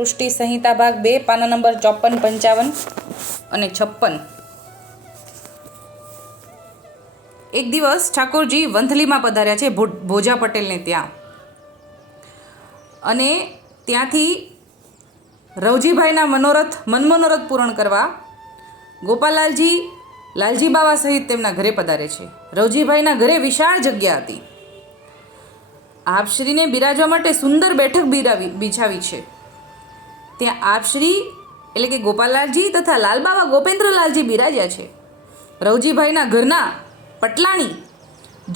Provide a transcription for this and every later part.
પુષ્ટિ સંહિતા ભાગ 2 પાના નંબર 54, 55 અને 56। એક દિવસ ઠાકોરજી વંથલીમાં પધાર્યા છે ભોજા પટેલને ત્યાં, અને ત્યાંથી રવજીભાઈના મનમનોરથ પૂર્ણ કરવા ગોપાલાલજી લાલજી બાવા સહિત તેમના ઘરે પધારે છે। રવજીભાઈના ઘરે વિશાળ જગ્યા હતી। આપશ્રીને બિરાજવા માટે સુંદર બેઠક બિછાવી છે। ત્યાં આપશ્રી એટલે કે ગોપાલાલજી તથા લાલબાવા ગોપેન્દ્રલાલજી બિરાજ્યા છે। રવજીભાઈના ઘરના પટલાણી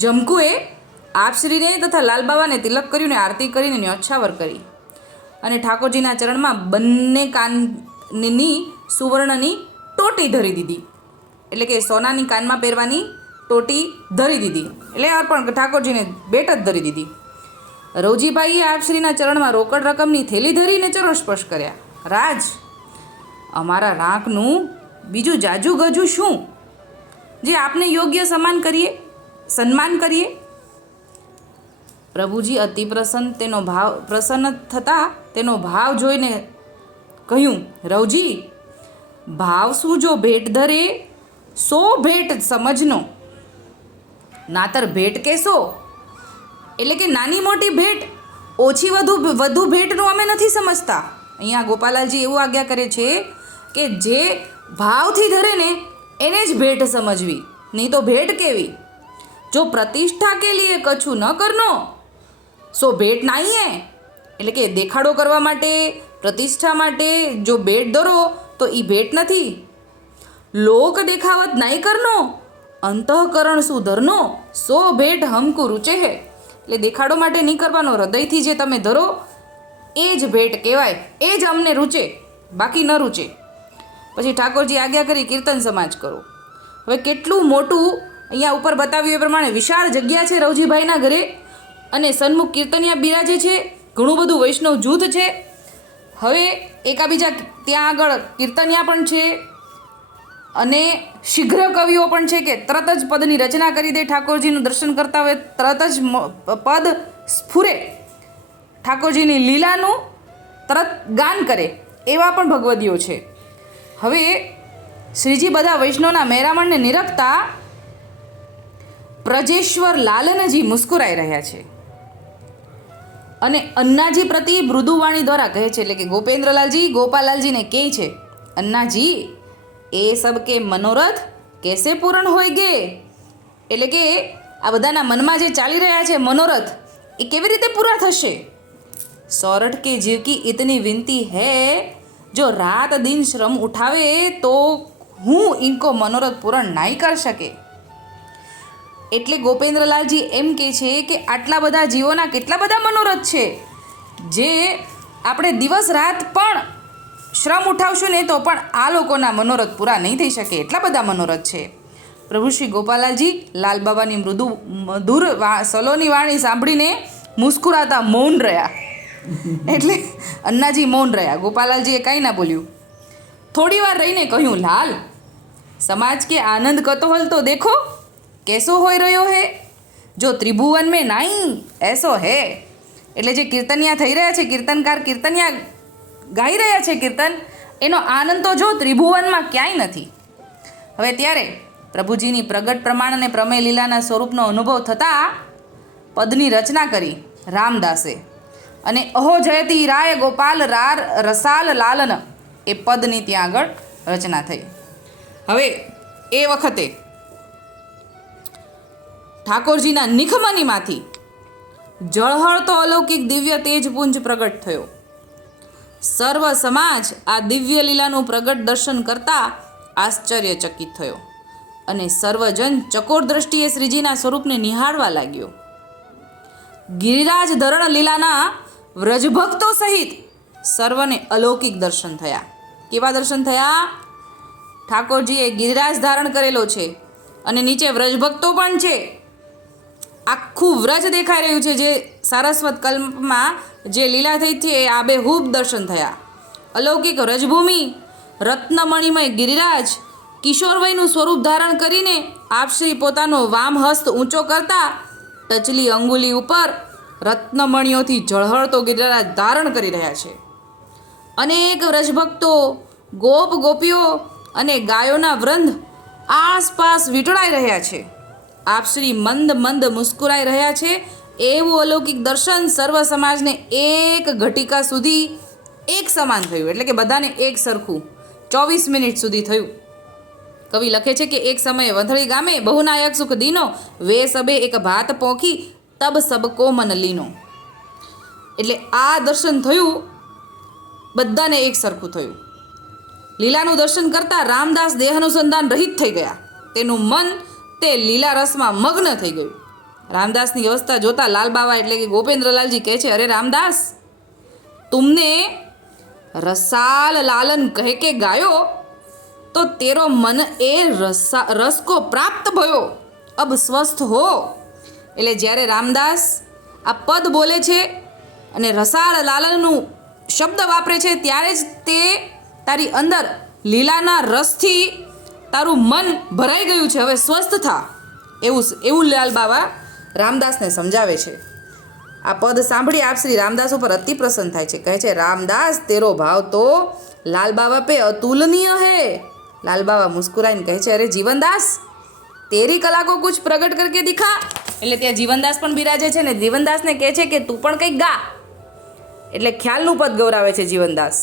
જમકુએ આપશ્રીને તથા લાલબાવાને તિલક કર્યું, આરતી કરીને ન્યોછાવર કરી અને ઠાકોરજીના ચરણમાં બંને કાનની સુવર્ણની ટોટી ધરી દીધી, એટલે કે સોનાની કાનમાં પહેરવાની ટોટી ધરી દીધી, એટલે અર્પણ ઠાકોરજીને ભેટ જ ધરી દીધી। રવજીભાઈએ આપશ્રીના ચરણમાં રોકડ રકમની થેલી ધરીને ચરણ સ્પર્શ કર્યા। રાજ, અમારા રાંકનું બીજું જાજુ ગજુ શું જે આપને યોગ્ય સન્માન કરીએ? પ્રભુજી અતિ પ્રસન્ન થતા તેનો ભાવ જોઈને કહ્યું, રવજી, ભાવ શું જો ભેટ ધરે સો ભેટ સમજનો, નાતર ભેટ કેસો એટલે કે નાની મોટી ભેટ, ઓછી વધુ ભેટનું અમે નથી સમજતા। અહીંયા ગોપાલાલજી એવું આજ્ઞા કરે છે કે જે ભાવથી ધરે ને એને જ ભેટ સમજવી, નહીં તો ભેટ કેવી? જો પ્રતિષ્ઠા કે લીએ કછું ન કરનો સો ભેટ નાહીએ, એટલે કે દેખાડો કરવા માટે, પ્રતિષ્ઠા માટે જો ભેટ ધરો તો એ ભેટ નથી। લોક દેખાવત નહીં કરનો અંતઃકરણ સુધરનો સો ભેટ હમકુ રૂચે હે, એટલે દેખાડો માટે નહીં કરવાનો, હૃદયથી જે તમે ધરો એ જ ભેટ કહેવાય, એ જ અમને રૂચે, બાકી ન રૂચે। પછી ઠાકોરજી આજ્ઞા કરી કીર્તન સમાજ કરો। હવે કેટલું મોટું અહીંયા ઉપર બતાવ્યું એ પ્રમાણે વિશાળ જગ્યા છે રવજીભાઈના ઘરે, અને સન્મુખ કીર્તનિયા બિરાજે છે, ઘણું બધું વૈષ્ણવ જૂથ છે। હવે એકાબીજા ત્યાં આગળ કીર્તનિયા પણ છે અને શીઘ્ર કવિઓ પણ છે કે તરત જ પદની રચના કરી દે, ઠાકોરજીનું દર્શન કરતા હોય તરત જ પદ સ્ફુરે, ઠાકોરજીની લીલાનું તરત ગાન કરે, એવા પણ ભગવદીઓ છે। હવે શ્રીજી બધા વૈષ્ણવના મહેરામણને નિરખતા પ્રજેશ્વર લાલનજી મુસ્કુરાઈ રહ્યા છે અને અન્નાજી પ્રતિ મૃદુવાણી દ્વારા કહે છે, એટલે કે ગોપેન્દ્રલાલજી ગોપાલાલજીને કહે છે, અન્નાજી એ સબ કે મનોરથ કેસે પૂરણ હોય ગે, એટલે કે આ બધાના મનમાં જે ચાલી રહ્યા છે મનોરથ એ કેવી રીતે પૂરા થશે? સોરઠ કે જીવ કી ઇતની વિનતી હૈ, જો રાત દિન શ્રમ ઉઠાવે તો હું ઇનકો મનોરથ પૂરણ નહીં કરી શકે। એટલે ગોપેન્દ્રલાલજી એમ કહે છે કે આટલા બધા જીવોના કેટલા બધા મનોરથ છે, જે આપણે દિવસ રાત પણ શ્રમ ઉઠાવશું ને તો પણ આ લોકોના મનોરથ પૂરા નહીં થઈ શકે, એટલા બધા મનોરથ છે। પ્રભુ શ્રી ગોપાલાલજી લાલબાબાની મધુર સલોની વાણી સાંભળીને મુસ્કુરાતા મૌન રહ્યા, એટલે અન્નાજી મૌન રહ્યા, ગોપાલાલજીએ કાંઈ ના બોલ્યું। થોડી વાર રહીને કહ્યું, લાલ, સમાજ કે આનંદ કતોહલ તો દેખો કેસો હોઈ રહ્યો હે, જો ત્રિભુવન મેં નહીં એસો હે, એટલે જે કીર્તનિયા થઈ રહ્યા છે, કીર્તનિયા ગાઈ રહ્યા છે કીર્તન, એનો આનંદ તો જો ત્રિભુવનમાં ક્યાંય નથી। હવે ત્યારે પ્રભુજીની પ્રગટ પ્રમાણ અને પ્રમેય લીલાના સ્વરૂપનો અનુભવ થતાં પદની રચના કરી રામદાસે, અને અહો જયતી રાય ગોપાલ રાર રસાલ લાલન એ પદની ત્યાં આગળ રચના થઈ। હવે એ વખતે ઠાકોરજીના નિખમનીમાંથી જળહળતો અલૌકિક દિવ્ય તેજપુંજ પ્રગટ થયો। સર્વ સમાજ આ દિવ્ય લીલાનું પ્રગટ દર્શન કરતા આશ્ચર્યચકિત થયો અને સર્વજન ચકોર દ્રષ્ટિએ શ્રીજીના સ્વરૂપને નિહાળવા લાગ્યો। ગિરિરાજ ધરણ લીલાના વ્રજભક્તો સહિત સર્વને અલૌકિક દર્શન થયા। કેવા દર્શન થયા? ઠાકોરજીએ ગિરિરાજ ધારણ કરેલો છે અને નીચે વ્રજભક્તો પણ છે, આખું વ્રજ દેખાઈ રહ્યું છે, જે સારસ્વત કલ્પમાં જે લીલા થઈ છે એ આબેહૂબ દર્શન થયા। અલૌકિક વ્રજભૂમિ, રત્નમણિમય ગિરિરાજ કિશોરવયનું સ્વરૂપ ધારણ કરીને આપશ્રી પોતાનો વામ હસ્ત ઊંચો કરતા ટચલી અંગુલી ઉપર રત્નમણીઓથી ઝળહળતો ગિરિરાજ ધારણ કરી રહ્યા છે। અનેક વ્રજભક્તો, ગોપ ગોપીઓ અને ગાયોના વૃંદ આસપાસ વીંટળાઈ રહ્યા છે. આપ શ્રી મંદ મંદ મુસ્કુરાઈ રહ્યા છે. એવું અલૌકિક દર્શન સર્વ સમાજને એક ઘટિકા સુધી એક સમાન થયું, એટલે કે બધાને એક સરખું 24 મિનિટ સુધી થયું. કવિ લખે છે કે એક સમયે વંથળી ગામે બહુનાયક સુખ દીનો, વે સબે એક ભાત પોખી તબ સબકો મન લીનો. એટલે આ દર્શન થયું, બધાને એક સરખું થયું. લીલાનું દર્શન કરતા રામદાસ દેહ અનુસંધાન રહિત થઈ ગયા. તેનું મન તે લીલા રસમાં મગ્ન થઈ ગયું. રામદાસની અવસ્થા જોતા લાલબાવા એટલે કે ગોપેન્દ્રલાલજી કહે છે, અરે રામદાસ, तुमने रसाल लालन कह के गायो तो तेरो मन ए रस को प्राप्त भयो, अब स्वस्थ हो. એટલે જ્યારે રામદાસ આ પદ બોલે છે અને રસાળ લાલનનું શબ્દ વાપરે છે, ત્યારે જ તે તારી અંદર લીલાના રસથી તારું મન ભરાઈ ગયું છે, હવે સ્વસ્થ થા. એવું લાલબાવા રામદાસને સમજાવે છે. આ પદ સાંભળી આપ શ્રી રામદાસ ઉપર અતિ પ્રસન્ન થાય છે. કહે છે, રામદાસ તેરો ભાવ તો લાલબાવા પે અતુલનીય હે. લાલબાવા મુસ્કુરાઈને કહે છે, અરે જીવનદાસ, તેરી કલા કો કુછ પ્રગટ કરકે દિખા. એટલે ત્યાં જીવનદાસ પણ બિરાજે છે ને જીવનદાસને કહે છે કે તું પણ કંઈક ગા. એટલે ખ્યાલનું પદ ગૌરાવે છે જીવનદાસ.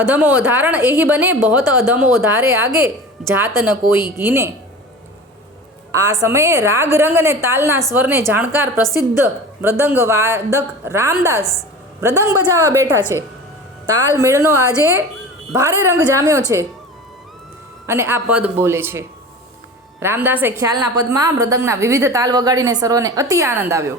અધમો ઉદાહરણ એહી બને, બહોત અધમો ઉધારે આગે, જાત ન કોઈ કીને. આ સમયે રાગ રંગ અને તાલના સ્વરને જાણકાર પ્રસિદ્ધ મૃદંગ વાદક રામદાસ મૃદંગ બજાવવા બેઠા છે. તાલ મેળનો આજે ભારે રંગ જામ્યો છે અને આ પદ બોલે છે. રામદાસે ખ્યાલના પદમાં મૃદંગના વિવિધ તાલ વગાડીને સર્વને અતિ આનંદ આવ્યો.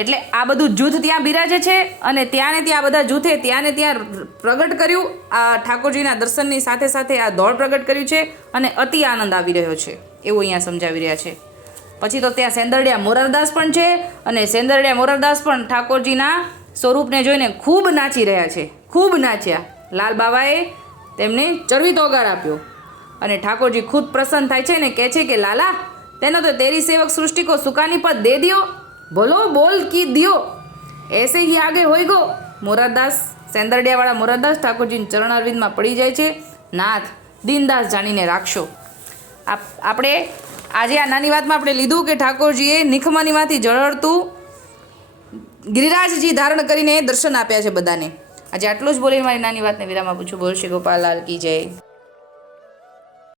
એટલે આ બધું જૂથ ત્યાં બિરાજે છે અને ત્યાં ને ત્યાં બધા જૂથે ત્યાં ને ત્યાં પ્રગટ કર્યું. આ ઠાકોરજીના દર્શનની સાથે સાથે આ દોડ પ્રગટ કર્યું છે અને અતિ આનંદ આવી રહ્યો છે એવું અહીંયા સમજાવી રહ્યા છે. પછી તો ત્યાં સેંદરડિયા મોરારદાસ પણ છે અને સેંદરડિયા મોરારદાસ પણ ઠાકોરજીના સ્વરૂપને જોઈને ખૂબ નાચી રહ્યા છે, ખૂબ નાચ્યા. લાલબાવાએ તેમને ચરવી તોગાર આપ્યો અને ઠાકોરજી ખુદ પ્રસન્ન થાય છે ને કહે છે કે લાલા, તેનો તો તેરી સેવક સૃષ્ટિ કો સુકાની પદ દે દિયો, બોલો બોલ કી દિયો, એસે હી આગે હોઈ ગો. મોરારદાસ, સેંદરડિયાવાળા મોરારદાસ ઠાકોરજીના ચરણારવિંદમાં પડી જાય છે. નાથ, દીનદાસ જાણીને રાખશો. આપણે આજે આ નાની વાતમાં આપણે લીધું કે ઠાકોરજીએ નિખમણીમાંથી ઝળહળતું ગિરિરાજજી ધારણ કરીને દર્શન આપ્યા છે બધાને. આજે આટલું જ બોલીને મારી નાની વાતને વિરામ આપું છું. બોલ શ્રી ગોપાલ લાલ કી જય.